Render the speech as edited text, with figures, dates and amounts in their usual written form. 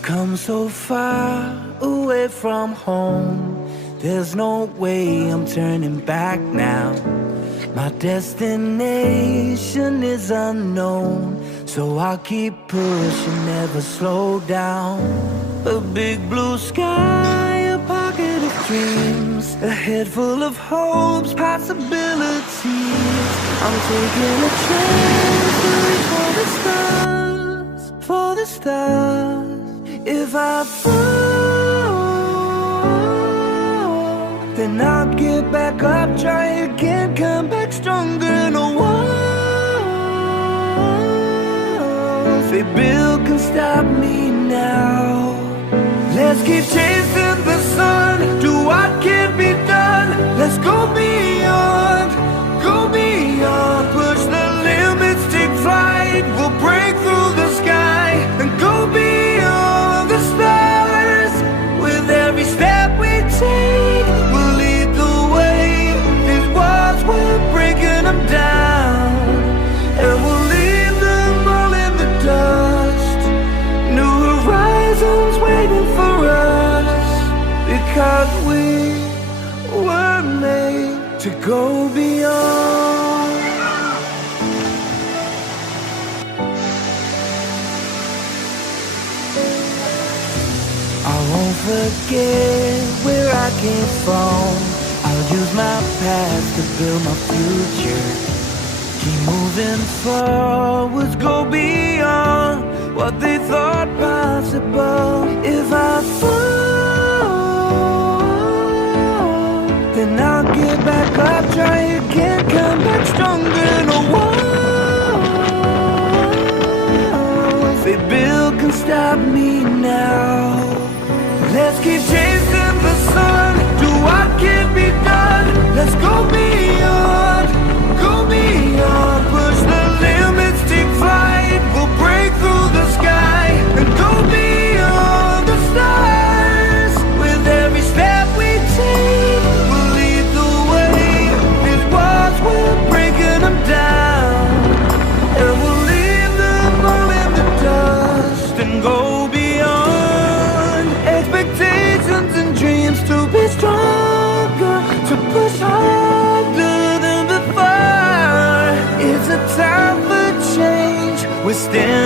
We've come so far away from home. There's no way I'm turning back now. My destination is unknown, so I'll keep pushing, never slow down. A big blue sky, a pocket of dreams, a head full of hopes, possibilities. I'm taking a chance to reach for the stars, for the stars. If I fall, then I'll get back up, try again, come back stronger. No walls they build can stop me now. Let's keep chasing the sun, do what can be done. Let's go beyond, push the limits, take flight. We'll break through the sky and go beyond the stars. With every step we take, we'll lead the way. These walls, we're breaking them down, and we'll leave them all in the dust. New horizons waiting for us, because we were made to go beyond. I won't forget where I came from. I'll use my past to build my future. Keep moving forwards, go beyond what they thought possible. If I fall, then I'll get back up, try again, come back stronger. No walls they build can stop me now. Let's keep chasing the sun, do what can be done. Let's go beyond, push the limits, take flight. We'll break through the sky and go beyond the stars. With every step we take, we'll lead the way. These walls, we're breaking them down, and we'll leave them all in the dust and go beyond. Expectations and dreams to be stronger, to push harder than before. It's a time for change, we're standing